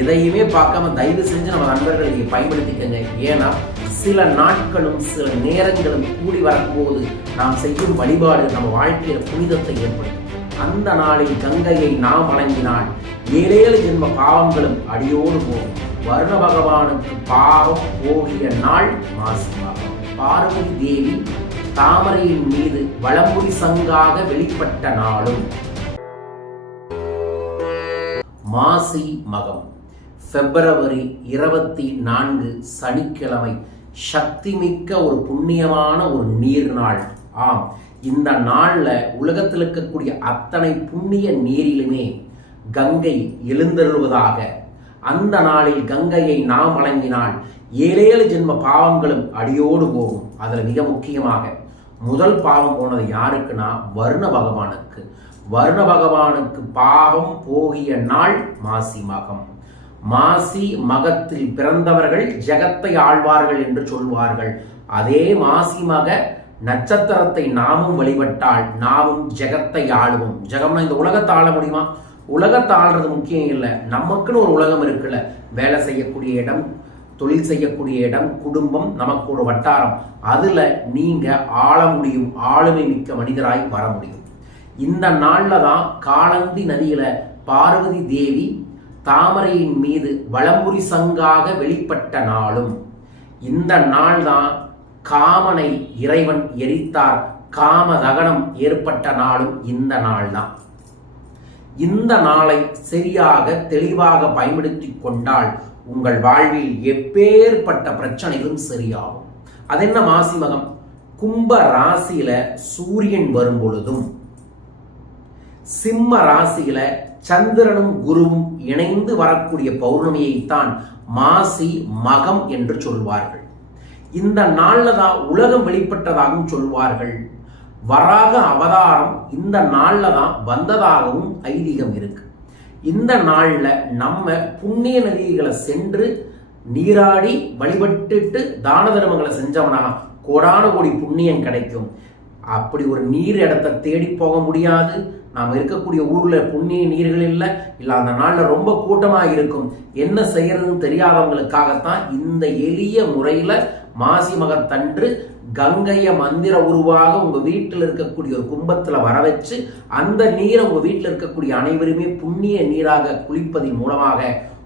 எதையுமே பார்க்காம தயவு செஞ்சு நம்ம நண்பர்கள் நீங்கள் பயன்படுத்திக்கங்க. ஏன்னா சில நாட்களும் சில நேரங்களும் கூடி வரும்போது நாம் செய்யும் வழிபாடு நம்ம வாழ்க்கையில் புனிதத்தை ஏற்படுத்தும். அந்த நாளில் கங்கையை நாம் வணங்கினால் ஏழேழு ஜென்ம பாவங்களும் அடியோடு போகும். வருண பகவானுக்கு பாவம் போகிய நாள் மாசி மாதம் பார்வதி தேவி தாமரையின் மீது வளம்புரி சங்காக வெளிப்பட்ட நாளும். மாசி மகம். பிப்ரவரி இருபத்தி நான்கு சனிக்கிழமை. சக்திமிக்க ஒரு புண்ணியமான ஒரு நீர் நாள் ஆம் இந்த நாளில் உலகத்தில் இருக்கக்கூடிய அத்தனை புண்ணிய நீரிலுமே கங்கை எழுந்தருள்வதாக. அந்த நாளில் கங்கையை நாம் வழங்கினால் ஏழேழு ஜென்ம பாவங்களும் அடியோடு போகும். அதில் மிக முக்கியமாக முதல் பாவம் போனது யாருக்குன்னா வருண பகவானுக்கு. வருண பகவானுக்கு பாவம் போகிய நாள் மாசி மகம். மாசி மகத்தில் பிறந்தவர்கள் ஜெகத்தை ஆழ்வார்கள் என்று சொல்வார்கள். அதே மாசி மக நட்சத்திரத்தை நாமும் வழிபட்டால் நாமும் ஜெகத்தை ஆளுவோம். ஜெகம்னா இந்த உலகத்தை ஆள முடியுமா? உலகத்தை ஆள்றது முக்கியம் இல்லை. நமக்குன்னு ஒரு உலகம் இருக்குல்ல. வேலை செய்யக்கூடிய இடம் தொழில் செய்யக்கூடிய இடம் குடும்பம் நமக்கு ஒரு வட்டாரம். அதுல நீங்க ஆள முடியும். ஆளுமை மிக்க மனிதராய் வர முடியும். இந்த நாளில் தான் காலந்தி நதியில பார்வதி தேவி தாமரையின் மீது வளம்புரி சங்காக வெளிப்பட்ட நாளும் இந்த நாள் தான் காமனை இறைவன் எரித்தார் காம தகனம் ஏற்பட்ட நாளும் இந்த நாள் தான் இந்த நாளை சரியாக தெளிவாக பயன்படுத்தி கொண்டால் உங்கள் வாழ்வில் எப்பேற்பட்ட பிரச்சனைகளும் சரியாகும். அது என்ன மாசி மகம்? கும்ப ராசியில சூரியன் வரும் பொழுதும் சிம்ம ராசியில சந்திரனும் குருவும் இணைந்து வரக்கூடிய பௌர்ணமியைத்தான் மாசி மகம் என்று சொல்வார்கள். இந்த நாள்ல தான் உலகம் வெளிப்பட்டதாகவும் சொல்வார்கள். வராக அவதாரம் இந்த நாள்ல தான் வந்ததாகவும் ஐதீகம் இருக்கு. இந்த நாளில் நம்ம புண்ணிய நதிகளை சென்று நீராடி வழிபட்டுட்டு தான தர்மங்களை செஞ்சோம்னா கோடான கோடி புண்ணியம் கிடைக்கும். அப்படி ஒரு நீர் இடத்தை தேடி போக முடியாது. நாம் இருக்கக்கூடிய ஊரில் புண்ணிய நீர்கள் இல்லை இல்லை அந்த நாளில் ரொம்ப கூட்டமாக இருக்கும். என்ன செய்யறதுன்னு தெரியாதவங்களுக்காகத்தான் இந்த எளிய முறையில் மாசி மகத்தன்று கங்கைய மந்திர உருவாக உங்க வீட்டில் இருக்கக்கூடிய ஒரு கும்பத்துல வர வச்சு அந்த நீரை உங்க வீட்டில் இருக்கக்கூடிய அனைவருமே புண்ணிய நீராக குளிப்பதன் மூலமாக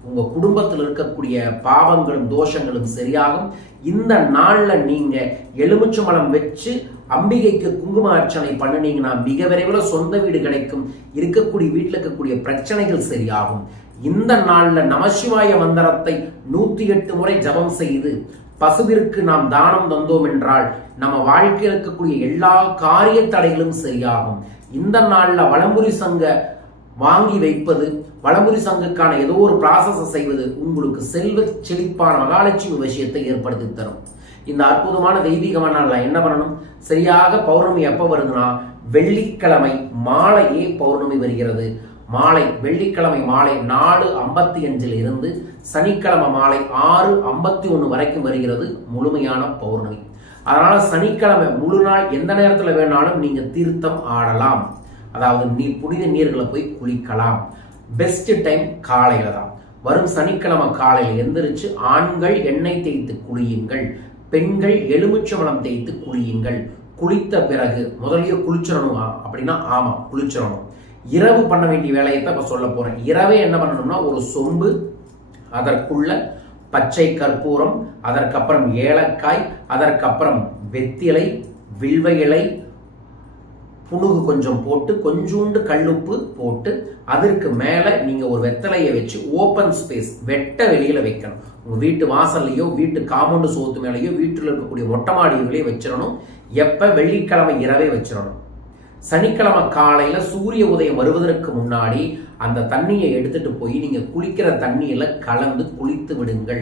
உங்கள் குடும்பத்தில் இருக்கக்கூடிய பாவங்களும் தோஷங்களும் சரியாகும். இந்த நாளில் நீங்கள் எலுமிச்சம்பழம் வச்சு அம்பிகைக்கு குங்கும அர்ச்சனை பண்ணினீங்கன்னா மிக விரைவில் சொந்த வீடு கிடைக்கும். இருக்கக்கூடிய வீட்டில் இருக்கக்கூடிய பிரச்சனைகள் சரியாகும். இந்த நாளில் நமசிவாய மந்திரத்தை நூற்றி எட்டு முறை ஜபம் செய்து பசுவிற்கு நாம் தானம் தந்தோம் என்றால் நம்ம வாழ்க்கையில் இருக்கக்கூடிய எல்லா காரிய தடைகளும் சரியாகும். இந்த நாளில் வளம்புரி சங்க வாங்கி வைப்பது வளமுறை சங்குக்கான ஏதோ ஒரு ப்ராசஸை செய்வது உங்களுக்கு செல்வ செழிப்பான மகாலட்சுமி விஷயத்தை ஏற்படுத்தி தரும். இந்த அற்புதமான தெய்வீகமான நாள்ல என்ன பண்ணணும்? சரியாக பௌர்ணமி எப்போ வருதுன்னா வெள்ளிக்கிழமை மாலையே பௌர்ணமி வருகிறது. மாலை வெள்ளிக்கிழமை மாலை நாலு ஐம்பத்தி அஞ்சில் இருந்து சனிக்கிழமை மாலை ஆறு ஐம்பத்தி ஒன்று வரைக்கும் வருகிறது முழுமையான பௌர்ணமி. அதனால் சனிக்கிழமை முழு நாள் எந்த நேரத்தில் வேணாலும் நீங்கள் தீர்த்தம் ஆடலாம். அதாவது நீ புனித நீர்களை போய் குளிக்கலாம். பெஸ்ட் டைம் காலையில தான். வரும் சனிக்கிழமை காலையில் எந்திரிச்சு ஆண்கள் எண்ணெய் தேய்த்து குளியுங்கள். பெண்கள் எலுமிச்சம்பழம் தேய்த்து குளியுங்கள். குளித்த பிறகு முதலிய குளிச்சிடணும் அப்படின்னா ஆமாம் குளிச்சிடணும். இரவு பண்ண வேண்டிய வேலையை தான் இப்போ சொல்ல போகிறேன் இரவே என்ன பண்ணணும்னா ஒரு சொம்பு அதற்குள்ள பச்சை கற்பூரம் அதற்கப்புறம் ஏலக்காய் அதற்கப்புறம் வெத்திலை வில்வ இலை புணுகு கொஞ்சம் போட்டு கொஞ்சூண்டு கல்லுப்பு போட்டு அதற்கு மேலே நீங்கள் ஒரு வெத்தலையை வச்சு ஓப்பன் ஸ்பேஸ் வெட்ட வெளியில் வைக்கணும். உங்கள் வீட்டு வாசல்லையோ வீட்டு காம்பவுண்டு சோத்து மேலேயோ வீட்டில் இருக்கக்கூடிய மொட்டை மாடிகளையோ வச்சிடணும். எப்போ? வெள்ளிக்கிழமை இரவே வச்சிடணும். சனிக்கிழமை காலையில சூரிய உதயம் வருவதற்கு முன்னாடி அந்த தண்ணியை எடுத்துட்டு போய் நீங்க குளிக்கிற தண்ணியில கலந்து குளித்து விடுங்கள்.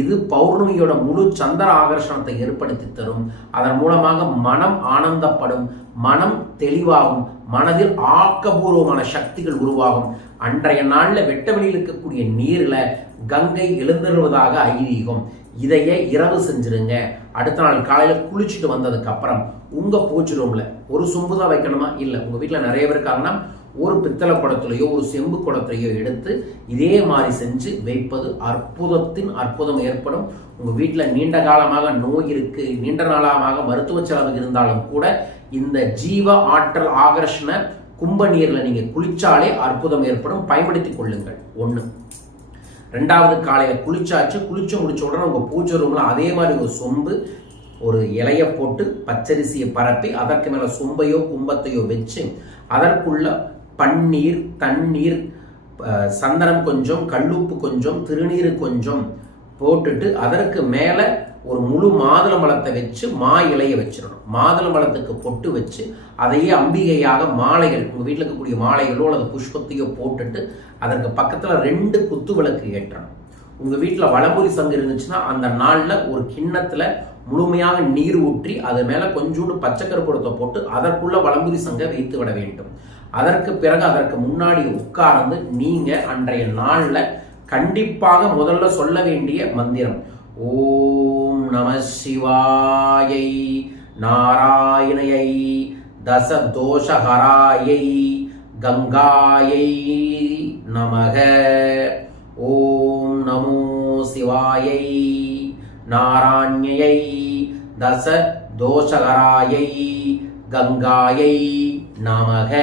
இது பௌர்ணமியோட முழு சந்திர ஆகர்ஷணத்தை ஏற்படுத்தி தரும். அதன் மூலமாக மனம் ஆனந்தப்படும் மனம் தெளிவாகும் மனதில் ஆக்கபூர்வமான சக்திகள் உருவாகும். அன்றைய நாளில் வெட்ட வெளியில் இருக்கக்கூடிய நீரில் கங்கை எழுந்திருவதாக ஐதீகம். இதையே இரவு செஞ்சிருங்க. அடுத்த நாள் காலையில் குளிச்சுட்டு வந்ததுக்கு அப்புறம் உங்க பூச்சி ரூமில் ஒரு சொம்பு தான் வைக்கணுமா? இல்லை. உங்கள் வீட்டில் நிறைய பேர் இருக்காங்கன்னா ஒரு பித்தளை குடத்துலையோ ஒரு செம்பு குடத்துலையோ எடுத்து இதே மாதிரி செஞ்சு வைப்பது அற்புதத்தின் அற்புதம் ஏற்படும். உங்கள் வீட்டில் நீண்ட காலமாக நோய் இருக்கு நீண்ட நாளாக மருத்துவ செலவு இருந்தாலும் கூட இந்த ஜீவ ஆற்றல் ஆகர்ஷண கும்ப நீரில் நீங்கள் குளிச்சாலே அற்புதம் ஏற்படும். பயன்படுத்திக் கொள்ளுங்கள். ஒன்று ரெண்டாவது காலையில் குளிச்சாச்சு குளிச்சு முடிச்ச உடனே உங்கள் பூஜை ரூமில் அதே மாதிரி ஒரு சொம்பு ஒரு இலையை போட்டு பச்சரிசியை பரப்பி அதற்கு மேலே சொம்பையோ கும்பத்தையோ வச்சு அதற்குள்ள பன்னீர் தண்ணீர் சந்தனம் கொஞ்சம் கல்லுப்பு கொஞ்சம் திருநீர் கொஞ்சம் போட்டுட்டு அதற்கு மேலே ஒரு முழு மாதுளம்பழத்தை வச்சு மா இலையை வச்சிடணும். மாதுளம்பழத்துக்கு பொட்டு வச்சு அதையே அம்பிகையாக மாலைகள் உங்கள் வீட்டில் இருக்கக்கூடிய மாலைகளோ அல்லது புஷ்பத்தையோ போட்டுட்டு அதற்கு பக்கத்தில் ரெண்டு குத்து விளக்கு ஏற்றணும். உங்கள் வீட்டில் வளம்புரி சங்கு இருந்துச்சுன்னா அந்த நாளில் ஒரு கிண்ணத்தில் முழுமையாக நீர் ஊற்றி அது மேலே கொஞ்சோண்டு பச்சை கருப்பொருத்தை போட்டு அதற்குள்ள வளம்புரி சங்கை வைத்து விட வேண்டும். அதற்கு பிறகு அதற்கு முன்னாடி உட்கார்ந்து நீங்கள் அன்றைய நாளில் கண்டிப்பாக முதல்ல சொல்ல வேண்டிய மந்திரம். ஓம் நம சிவாயை நாராயணையை தச தோஷஹராயை கங்காயை நமக. ஓம் நமோ சிவாயை. நாராயணையை தச தோஷகராயை கங்காயை நமக.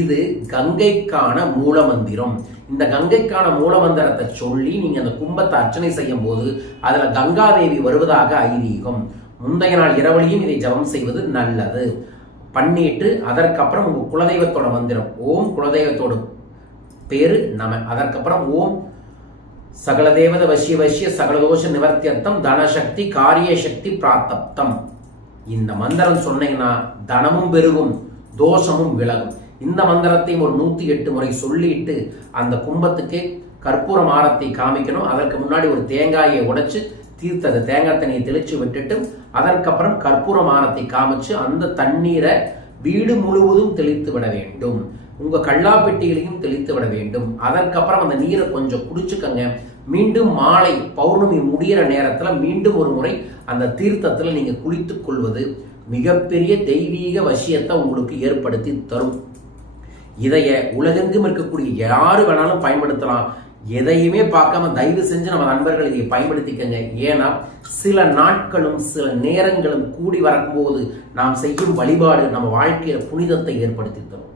இது கங்கைக்கான மூலமந்திரம். இந்த கங்கைக்கான மூலமந்திரத்தை சொல்லி நீங்க அந்த கும்பத்தை அர்ச்சனை செய்யும் போது அதுல கங்காதேவி வருவதாக ஐதீகம். முந்தைய நாள் இரவழியும் இதை ஜெபம் செய்வது நல்லது. பண்ணிட்டு அதற்கப்புறம் உங்க குலதெய்வத்தோட மந்திரம். ஓம் குலதெய்வத்தோட பேரு நம. அதற்கப்புறம் ஓம் சகல தேவத வசிய வசிய சகலதோஷ நிவர்த்தியர்த்தம் தனசக்தி காரிய சக்தி பிராத்தப்தம். இந்த மந்திரம் சொன்னீங்கன்னா தனமும் பெருகும் தோஷமும் விலகும். இந்த மந்திரத்தையும் ஒரு நூத்தி எட்டு முறை சொல்லிட்டு அந்த கும்பத்துக்கு கற்பூரம் ஆரத்தை காமிக்கணும். அதற்கு முன்னாடி ஒரு தேங்காயை உடைச்சு தீர்த்தது தேங்காய் தண்ணியை தெளிச்சு விட்டுட்டு அதற்கப்புறம் கற்பூர மானத்தை காமிச்சு அந்த தண்ணீரை வீடு முழுவதும் தெளித்து விட வேண்டும். உங்க கல்லாப்பெட்டியிலையும் தெளித்து விட வேண்டும். அதற்கப்புறம் அந்த நீரை கொஞ்சம் குடிச்சுக்கங்க. மீண்டும் மாலை பௌர்ணமி முடியிற நேரத்துல மீண்டும் ஒரு முறை அந்த தீர்த்தத்துல நீங்க குளித்துக் கொள்வது மிகப்பெரிய தெய்வீக வசியத்தை உங்களுக்கு ஏற்படுத்தி தரும். இதைய உலகெங்கும் இருக்கக்கூடிய யாரு வேணாலும் பயன்படுத்தலாம். எதையுமே பார்க்காம தயவு செஞ்சு நம்ம நண்பர்கள் இதை பயன்படுத்திக்கங்க. ஏன்னா சில நாட்களும் சில நேரங்களும் கூடி வரும்போது நாம் செய்யும் வழிபாடு நம்ம வாழ்க்கையில புனிதத்தை ஏற்படுத்தி தரும்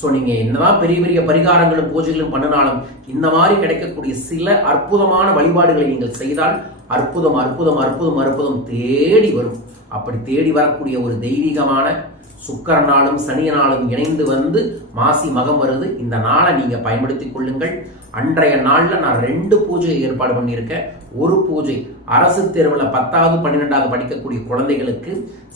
ஸோ நீங்க என்னதான் பெரிய பெரிய பரிகாரங்களும் பூஜைகளும் பண்ணினாலும் இந்த மாதிரி கிடைக்கக்கூடிய சில அற்புதமான வழிபாடுகளை நீங்கள் செய்தால் அற்புதம் அற்புதம் அற்புதம் அற்புதம் தேடி வரும். அப்படி தேடி வரக்கூடிய ஒரு தெய்வீகமான சுக்கரனாலும் சனியனாலும் இணைந்து வந்து மாசி மகம் வருது. இந்த நாளை நீங்க பயன்படுத்திக் கொள்ளுங்கள். அன்றைய நாளில் நான் ரெண்டு பூஜை ஏற்பாடு பண்ணியிருக்கேன். ஒரு பூஜை அரசு தேர்வில் பத்தாவது பன்னிரெண்டாவது படிக்கக்கூடிய குழந்தைகளுக்கு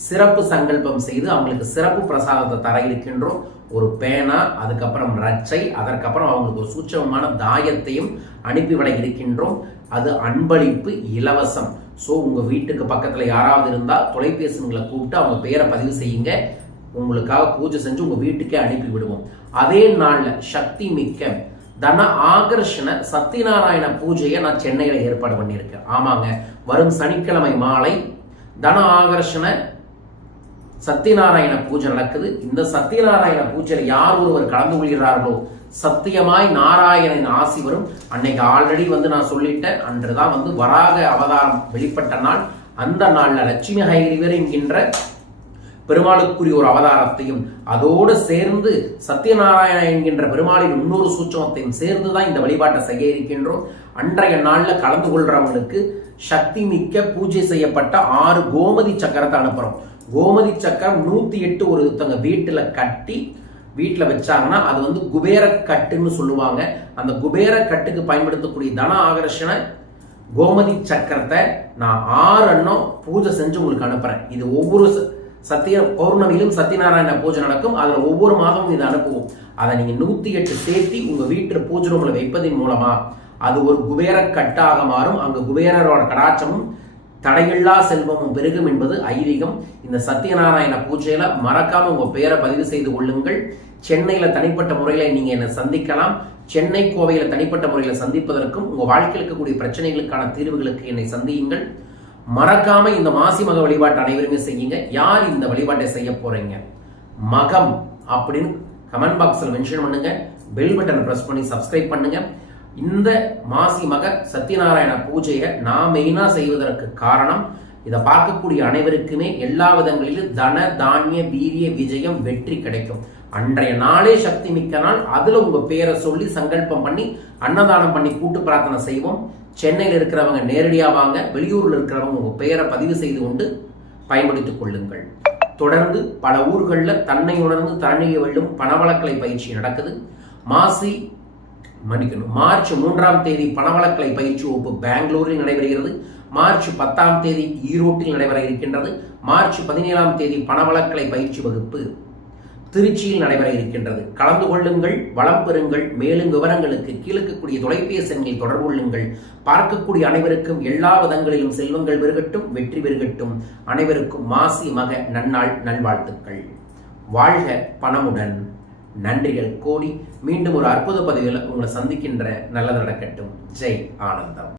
சிறப்பு சங்கல்பம் செய்து அவங்களுக்கு சிறப்பு பிரசாதத்தை தர இருக்கின்றோம். ஒரு பேனா அதுக்கப்புறம் ரச்சை அதற்கப்புறம் அவங்களுக்கு ஒரு சூட்சமமான தாயத்தையும் அனுப்பிவிட இருக்கின்றோம். அது அன்பளிப்பு இலவசம். ஸோ உங்கள் வீட்டுக்கு பக்கத்தில் யாராவது இருந்தால் தொலைபேசிங்களை கூப்பிட்டு அவங்க பேரை பதிவு செய்யுங்க. உங்களுக்காக பூஜை செஞ்சு உங்கள் வீட்டுக்கே அனுப்பி விடுவோம். அதே நாளில் சக்தி மிக்க தன ஆகர்ஷண சத்யநாராயண பூஜையை நான் சென்னையில் ஏற்பாடு பண்ணியிருக்கேன். ஆமாங்க. வரும் சனிக்கிழமை மாலை தன ஆகர்ஷண சத்யநாராயண பூஜை நடக்குது. இந்த சத்யநாராயண பூஜையில் யார் ஒருவர் கலந்து கொள்கிறார்களோ சத்தியமாய் நாராயணன் ஆசி வரும். அன்னைக்கு ஆல்ரெடி வந்து நான் சொல்லிட்டேன். அன்றுதான் வந்து வராக அவதாரம் வெளிப்பட்ட நாள். அந்த நாளில் லட்சுமி ஹைரிவர் என்கின்ற பெருமாளுக்குரிய ஒரு அவதாரத்தையும் அதோடு சேர்ந்து சத்யநாராயண என்கின்ற பெருமாளின் இன்னொரு சூட்சமத்தையும் சேர்ந்து தான் இந்த வழிபாட்டை செய்ய இருக்கின்றோம். அன்றைய நாளில் கலந்து கொள்றவங்களுக்கு சக்தி மிக்க பூஜை செய்யப்பட்ட ஆறு கோமதி சக்கரத்தை அனுப்புகிறோம் கோமதி சக்கரம் நூற்றி எட்டு ஒருத்தவங்க வீட்டில் கட்டி வீட்டில் வச்சாங்கன்னா அது வந்து குபேர கட்டுன்னு சொல்லுவாங்க. அந்த குபேர கட்டுக்கு பயன்படுத்தக்கூடிய தன ஆகர்ஷண கோமதி சக்கரத்தை நான் ஆறு அண்ணம் பூஜை செஞ்சு உங்களுக்கு அனுப்புகிறேன் இது ஒவ்வொரு சத்திய பௌர்ணமியிலும் சத்யநாராயண பூஜை நடக்கும். அதில் ஒவ்வொரு மாதமும் இதை அனுப்புவோம். அதை நீங்கள் நூற்றி எட்டு சேர்த்தி உங்கள் வீட்டு பூஜை ரூமில் வைப்பதன் மூலமா அது ஒரு குபேர கட்டாக மாறும். அங்கு குபேரரோட கடாட்சமும் தடையில்லா செல்வமும் பெருகும் என்பது ஐதீகம். இந்த சத்யநாராயண பூஜையில மறக்காம உங்க பெயரை பதிவு செய்து கொள்ளுங்கள். சென்னையில தனிப்பட்ட முறையில நீங்க என்னை சந்திக்கலாம். சென்னை கோவையில தனிப்பட்ட முறையில சந்திப்பதற்கும் உங்க வாழ்க்கையில் இருக்கக்கூடிய பிரச்சனைகளுக்கான தீர்வுகளுக்கு என்னை சந்தியுங்கள். மறக்காம இந்த மாசி மக வழிபாட்டை அனைவருமே செய்யுங்க. யார் இந்த வழிபாட்டை செய்ய போறீங்க? மகம் அப்படின்னு கமெண்ட் பாக்ஸில் மென்ஷன் பண்ணுங்க. பெல் பட்டனை ப்ரெஸ் பண்ணி சப்ஸ்கிரைப் பண்ணுங்க. இந்த மாசி மக சத்யநாராயண பூஜையை நான் மெயினாக செய்வதற்கு காரணம் இதை பார்க்கக்கூடிய அனைவருக்குமே எல்லா விதங்களிலும் தன தானிய வீரிய விஜயம் வெற்றி கிடைக்கும். அன்றைய நாளே சக்தி மிக்க நாள். அதில் உங்கள் பேரை சொல்லி சங்கல்பம் பண்ணி அன்னதானம் பண்ணி கூட்டு பிரார்த்தனை செய்வோம். சென்னையில் இருக்கிறவங்க நேரடியாக வாங்க வெளியூரில் இருக்கிறவங்க உங்கள் பெயரை பதிவு செய்து கொண்டு பயன்படுத்திக் கொள்ளுங்கள். தொடர்ந்து பல ஊர்களில் தன்னை உணர்ந்து தன்னையை வெல்லும் பணவளக்கலை பயிற்சி நடக்குது. மாசி மன்னிக்கணும் மார்ச் மூன்றாம் தேதி பணவளக்கலை பயிற்சி வகுப்பு பெங்களூரில் நடைபெறுகிறது. மார்ச் பத்தாம் தேதி ஈரோட்டில் நடைபெற இருக்கின்றது. மார்ச் பதினேழாம் தேதி பணவளக்கலை பயிற்சி வகுப்பு திருச்சியில் நடைபெற இருக்கின்றது. கலந்து கொள்ளுங்கள் வளம் பெறுங்கள் மேலும் விவரங்களுக்கு கீழக்கக்கூடிய தொலைபேசி எண்ணில் தொடர்பு கொள்ளுங்கள். பார்க்கக்கூடிய அனைவருக்கும் எல்லா விதங்களிலும் செல்வங்கள் பெருகட்டும் வெற்றி பெருகட்டும். அனைவருக்கும் மாசி மக நன்னாள் நல்வாழ்த்துக்கள். வாழ்க பணமுடன். நன்றிகள் கோடி. மீண்டும் ஒரு அற்புத பதவியில் உங்களை சந்திக்கின்ற நல்லது நடக்கட்டும். ஜெய் ஆனந்தம்.